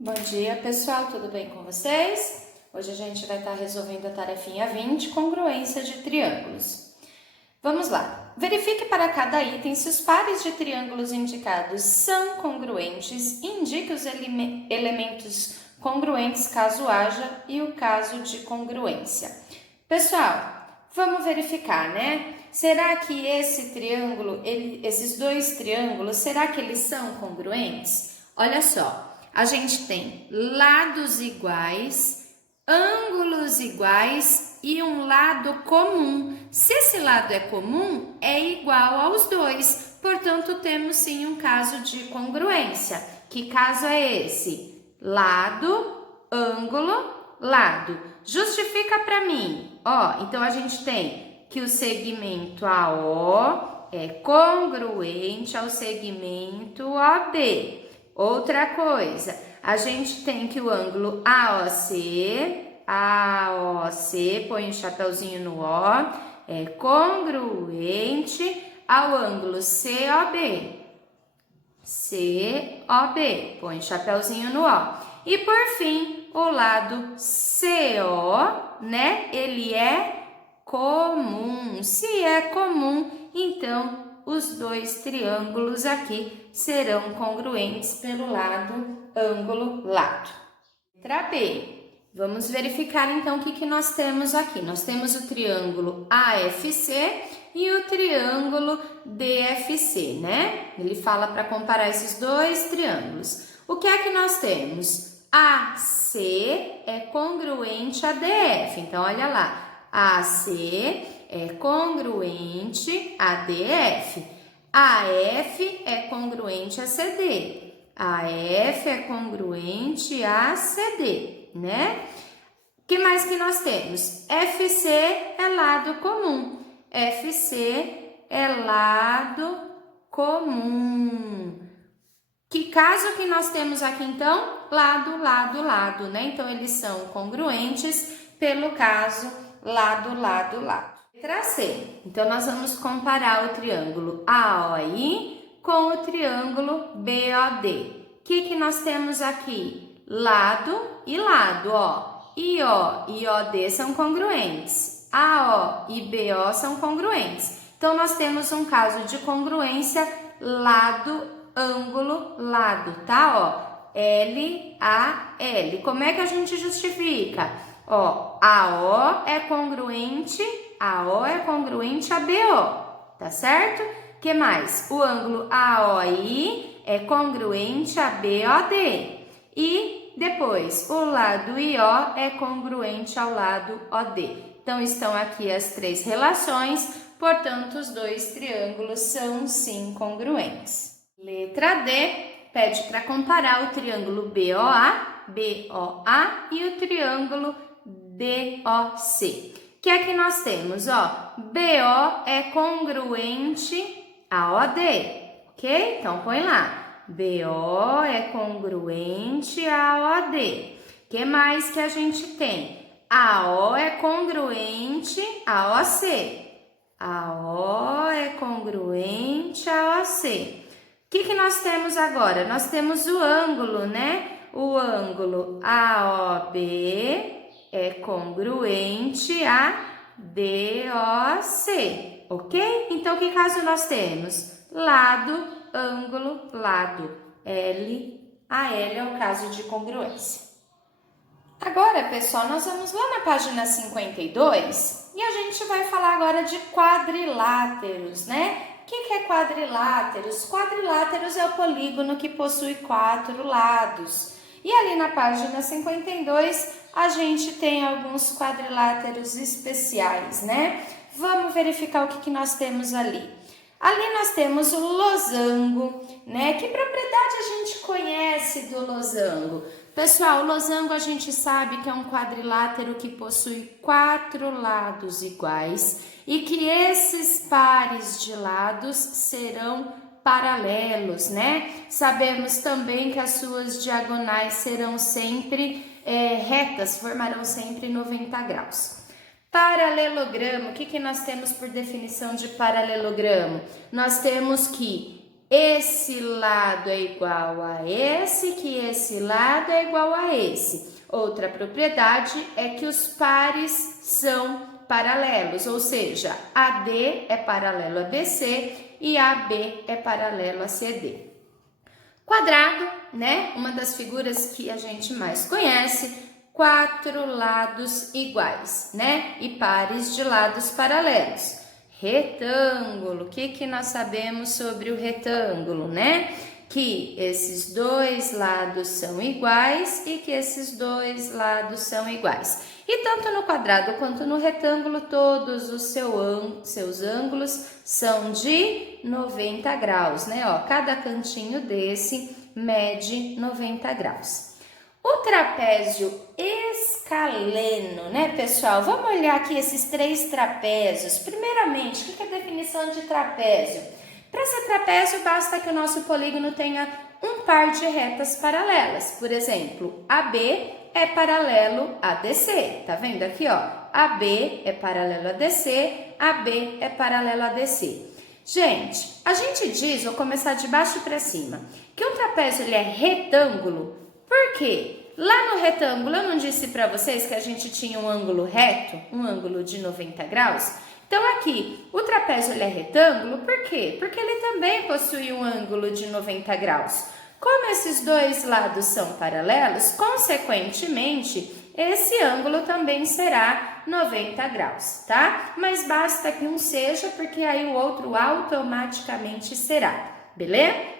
Bom dia, pessoal, tudo bem com vocês? Hoje a gente vai estar resolvendo a tarefinha 20, congruência de triângulos. Vamos lá. Verifique para cada item se os pares de triângulos indicados são congruentes e indique os elementos congruentes caso haja e o caso de congruência. Pessoal, vamos verificar, né? Será que esse triângulo, esses dois triângulos, será que eles são congruentes? Olha só. A gente tem lados iguais, ângulos iguais e um lado comum. Se esse lado é comum, é igual aos dois. Portanto, temos sim um caso de congruência. Que caso é esse? Lado, ângulo, lado. Justifica para mim. Ó, então a gente tem que o segmento AO é congruente ao segmento OB. Outra coisa, a gente tem que o ângulo AOC, põe um chapeuzinho no O, é congruente ao ângulo COB. põe um chapeuzinho no O. E por fim, o lado CO, né? Ele é comum. Se é comum, então os dois triângulos aqui serão congruentes pelo lado, ângulo, lado. Letra B. Vamos verificar então o que nós temos aqui. Nós temos o triângulo AFC e o triângulo DFC, né? Ele fala para comparar esses dois triângulos. O que é que nós temos? AC é congruente a DF. Então, olha lá. AC é congruente a DF. AF é congruente a CD. AF é congruente a CD, né? O que mais que nós temos? FC é lado comum. FC é lado comum. Que caso que nós temos aqui, então? Lado, lado, lado, né? Então, eles são congruentes pelo caso lado, lado, lado. Letra C. Então, nós vamos comparar o triângulo AOI com o triângulo BOD. O que nós temos aqui? Lado e lado, ó. IO e OD são congruentes. AO e BO são congruentes. Então, nós temos um caso de congruência lado, ângulo, lado, tá? Ó, LAL. Como é que a gente justifica? Ó, AO é congruente a BO, tá certo? O que mais? O ângulo AOI é congruente a BOD. E depois, o lado IO é congruente ao lado OD. Então, estão aqui as três relações, portanto, os dois triângulos são sim congruentes. Letra D pede para comparar o triângulo BOA e o triângulo DOC. O que é que nós temos? Ó, BO é congruente a OD, ok? Então, põe lá. BO é congruente a OD. O que mais que a gente tem? AO é congruente a OC. AO é congruente a OC. O que nós temos agora? Nós temos o ângulo, né? O ângulo AOB é congruente a DOC, ok? Então, que caso nós temos? Lado, ângulo, lado. LAL é o caso de congruência. Agora, pessoal, nós vamos lá na página 52 e a gente vai falar agora de quadriláteros, né? O que é quadriláteros? Quadriláteros é o polígono que possui 4 lados. E ali na página 52, a gente tem alguns quadriláteros especiais, né? Vamos verificar o que nós temos ali. Ali nós temos o losango, né? Que propriedade a gente conhece do losango? Pessoal, o losango a gente sabe que é um quadrilátero que possui 4 lados iguais e que esses pares de lados serão paralelos, né? Sabemos também que as suas diagonais serão sempre retas, formarão sempre 90 graus. Paralelogramo, o que nós temos por definição de paralelogramo? Nós temos que esse lado é igual a esse, que esse lado é igual a esse. Outra propriedade é que os pares são paralelos, ou seja, AD é paralelo a BC e AB é paralelo a CD. Quadrado, né? Uma das figuras que a gente mais conhece, 4 lados iguais, né? E pares de lados paralelos. Retângulo, o que nós sabemos sobre o retângulo, né? Que esses dois lados são iguais e que esses dois lados são iguais. E tanto no quadrado quanto no retângulo, todos os seus ângulos são de 90 graus, né? Ó, cada cantinho desse mede 90 graus. O trapézio escaleno, né, pessoal? Vamos olhar aqui esses 3 trapézios. Primeiramente, o que é a definição de trapézio? Para ser trapézio, basta que o nosso polígono tenha um par de retas paralelas. Por exemplo, AB é paralelo a DC. Tá vendo aqui, ó? AB é paralelo a DC, AB é paralelo a DC. Gente, a gente diz, vou começar de baixo para cima, que um trapézio ele é retângulo. Por quê? Lá no retângulo, eu não disse para vocês que a gente tinha um ângulo reto, um ângulo de 90 graus? Então, aqui, o trapézio ele é retângulo, por quê? Porque ele também possui um ângulo de 90 graus. Como esses dois lados são paralelos, consequentemente, esse ângulo também será 90 graus, tá? Mas basta que um seja, porque aí o outro automaticamente será, beleza?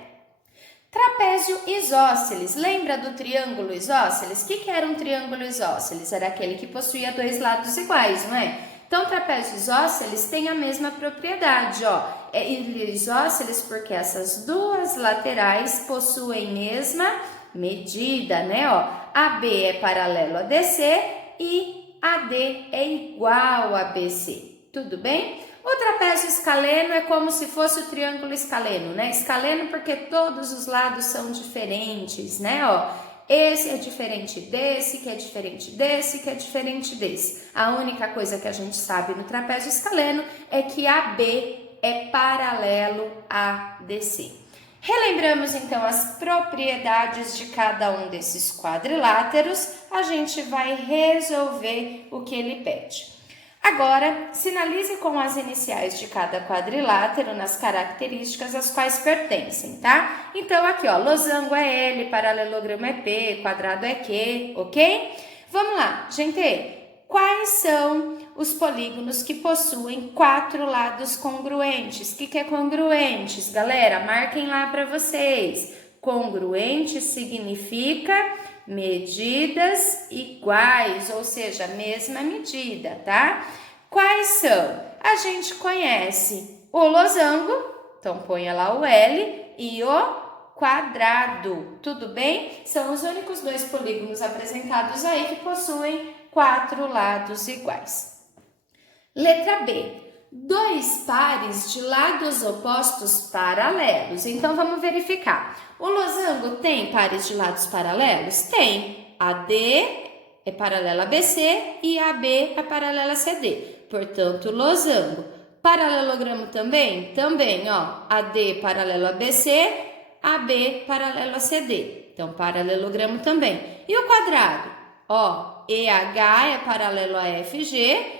Trapézio isósceles, lembra do triângulo isósceles? O que era um triângulo isósceles? Era aquele que possuía dois lados iguais, não é? Então, trapézio isósceles tem a mesma propriedade, ó. É isósceles porque essas duas laterais possuem mesma medida, né? Ó, AB é paralelo a DC e AD é igual a BC, tudo bem? O trapézio escaleno é como se fosse o triângulo escaleno, né? Escaleno porque todos os lados são diferentes, né? Ó, esse é diferente desse, que é diferente desse, que é diferente desse. A única coisa que a gente sabe no trapézio escaleno é que AB é paralelo a DC. Relembramos então as propriedades de cada um desses quadriláteros, a gente vai resolver o que ele pede. Agora, sinalize com as iniciais de cada quadrilátero nas características às quais pertencem, tá? Então, aqui, ó, losango é L, paralelogramo é P, quadrado é Q, ok? Vamos lá, gente. Quais são os polígonos que possuem 4 lados congruentes? O que é congruentes, galera? Marquem lá para vocês. Congruente significa medidas iguais, ou seja, a mesma medida, tá? Quais são? A gente conhece o losango, então ponha lá o L, e o quadrado, tudo bem? São os únicos 2 polígonos apresentados aí que possuem 4 lados iguais. Letra B. 2 pares de lados opostos paralelos. Então, vamos verificar. O losango tem pares de lados paralelos? Tem. AD é paralela a BC e AB é paralela a CD. Portanto, losango. Paralelogramo também? Também, ó. AD paralelo a BC, AB paralelo a CD. Então, paralelogramo também. E o quadrado? Ó, EH é paralelo a FG,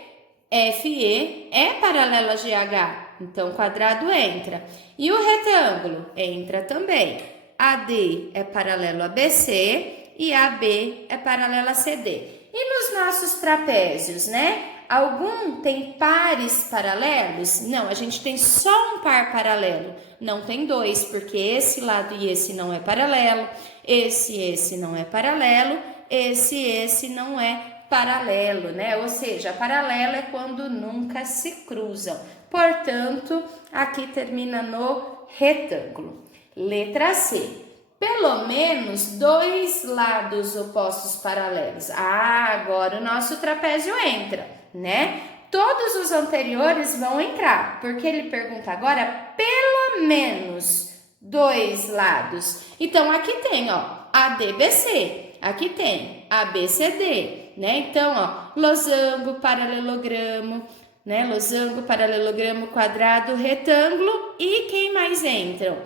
FE é paralelo a GH, então quadrado entra. E o retângulo? Entra também. AD é paralelo a BC e AB é paralelo a CD. E nos nossos trapézios, né? Algum tem pares paralelos? Não, a gente tem só um par paralelo. Não tem 2, porque esse lado e esse não é paralelo, esse não é paralelo, esse não é paralelo, né? Ou seja, paralelo é quando nunca se cruzam. Portanto, aqui termina no retângulo. Letra C. Pelo menos 2 lados opostos paralelos. Ah, agora o nosso trapézio entra, né? Todos os anteriores vão entrar, porque ele pergunta agora pelo menos 2 lados. Então, aqui tem, ó, ADBC. Aqui tem ABCD, né? Então, ó, losango, paralelogramo, né? Losango, paralelogramo, quadrado, retângulo e quem mais entram?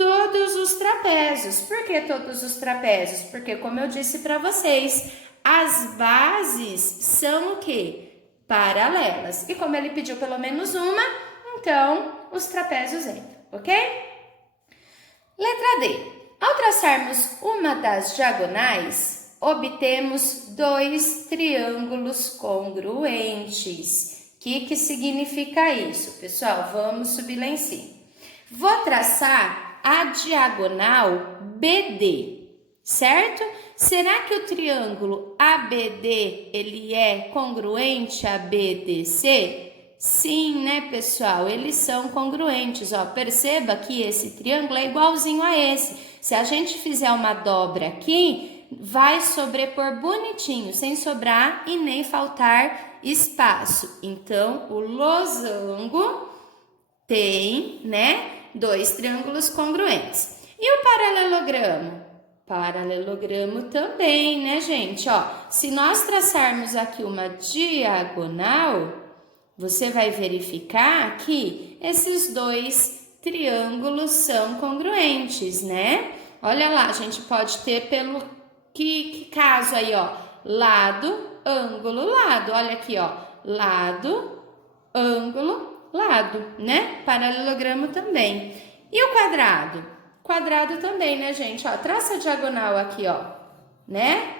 todos os trapézios. Por que todos os trapézios? Porque, como eu disse para vocês, as bases são o quê? Paralelas. E como ele pediu pelo menos uma, então os trapézios entram, ok? Letra D. Ao traçarmos uma das diagonais, obtemos dois triângulos congruentes. O que significa isso, pessoal? Vamos subir lá em cima. Vou traçar a diagonal BD, certo? Será que o triângulo ABD ele é congruente a BDC? Sim, né, pessoal? Eles são congruentes, ó. Perceba que esse triângulo é igualzinho a esse. Se a gente fizer uma dobra aqui, vai sobrepor bonitinho, sem sobrar e nem faltar espaço. Então, o losango tem, né, dois triângulos congruentes. E o paralelogramo? Paralelogramo também, né, gente? Ó, se nós traçarmos aqui uma diagonal, você vai verificar que esses dois triângulos são congruentes, né? Olha lá, a gente pode ter pelo que caso aí, ó, lado, ângulo, lado. Olha aqui, ó, lado, ângulo, lado, né? Paralelogramo também. E o quadrado? Quadrado também, né, gente? Ó, traça a diagonal aqui, ó, né?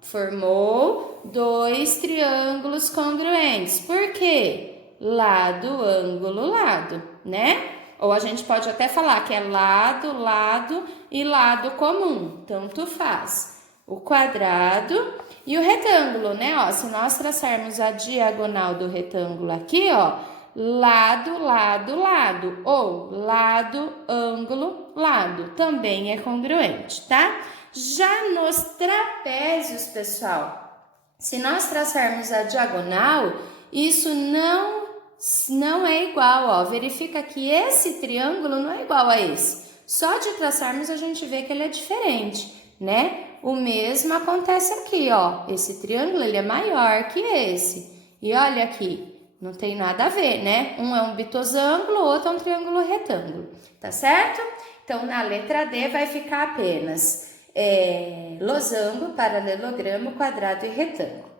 Formou dois triângulos congruentes. Por quê? Lado, ângulo, lado, né? Ou a gente pode até falar que é lado, lado e lado comum. Tanto faz. O quadrado e o retângulo, né? Ó, se nós traçarmos a diagonal do retângulo aqui, ó, lado, lado, lado, ou lado, ângulo, lado, também é congruente, tá? Já nos trapézios, pessoal, se nós traçarmos a diagonal, isso não é igual, ó. Verifica que esse triângulo não é igual a esse. Só de traçarmos a gente vê que ele é diferente, né? O mesmo acontece aqui, ó. Esse triângulo, ele é maior que esse. E olha aqui, não tem nada a ver, né? Um é um bitosângulo, o outro é um triângulo retângulo, tá certo? Então, na letra D vai ficar apenas losango, paralelogramo, quadrado e retângulo.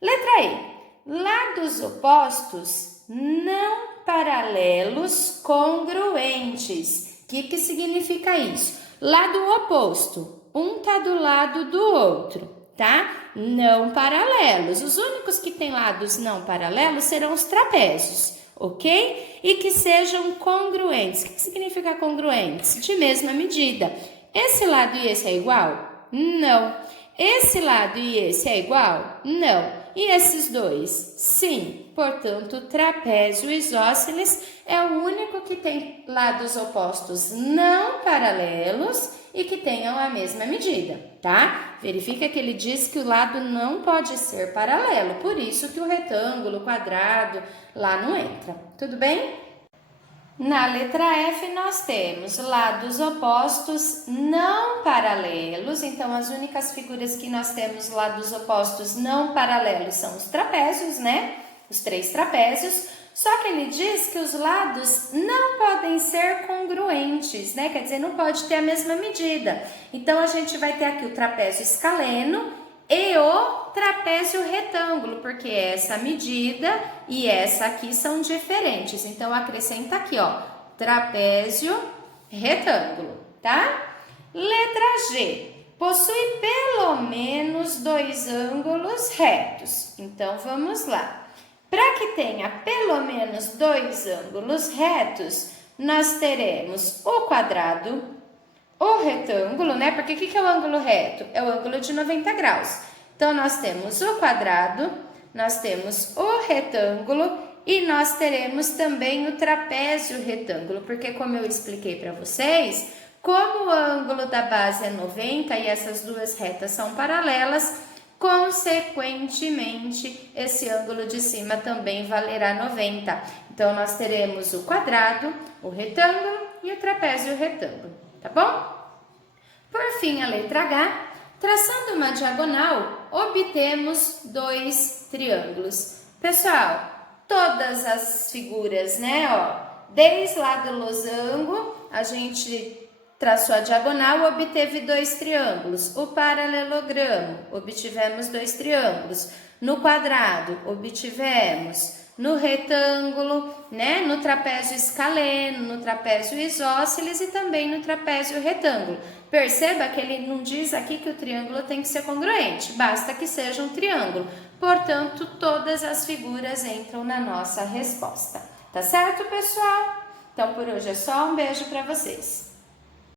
Letra E. Lados opostos não paralelos congruentes. O que significa isso? Lado oposto, um tá do lado do outro, tá? Não paralelos. Os únicos que têm lados não paralelos serão os trapézios, ok? E que sejam congruentes. O que significa congruentes? De mesma medida. Esse lado e esse é igual? Não. Esse lado e esse é igual? Não. E esses dois? Sim. Portanto, o trapézio isósceles é o único que tem lados opostos não paralelos e que tenham a mesma medida, tá? Verifica que ele diz que o lado não pode ser paralelo, por isso que o retângulo, o quadrado, lá não entra. Tudo bem? Na letra F, nós temos lados opostos não paralelos. Então, as únicas figuras que nós temos lados opostos não paralelos são os trapézios, né? Os três trapézios. Só que ele diz que os lados não podem ser congruentes, né? Quer dizer, não pode ter a mesma medida. Então, a gente vai ter aqui o trapézio escaleno e o trapézio retângulo, porque essa medida e essa aqui são diferentes. Então, acrescenta aqui, ó, trapézio retângulo, tá? Letra G. Possui pelo menos dois ângulos retos. Então, vamos lá. Para que tenha pelo menos dois ângulos retos, nós teremos o quadrado, o retângulo, né? Porque o que é o ângulo reto? É o ângulo de 90 graus. Então, nós temos o quadrado, nós temos o retângulo e nós teremos também o trapézio retângulo. Porque, como eu expliquei para vocês, como o ângulo da base é 90 e essas duas retas são paralelas, consequentemente, esse ângulo de cima também valerá 90. Então, nós teremos o quadrado, o retângulo e o trapézio retângulo, tá bom? Por fim, a letra H, traçando uma diagonal, obtemos dois triângulos. Pessoal, todas as figuras, né, ó, desde lá do losango, a gente traçou a diagonal, obteve 2 triângulos. O paralelogramo, obtivemos 2 triângulos. No quadrado, obtivemos. No retângulo, né? No trapézio escaleno, no trapézio isósceles e também no trapézio retângulo. Perceba que ele não diz aqui que o triângulo tem que ser congruente, basta que seja um triângulo. Portanto, todas as figuras entram na nossa resposta. Tá certo, pessoal? Então, por hoje é só. Um beijo para vocês.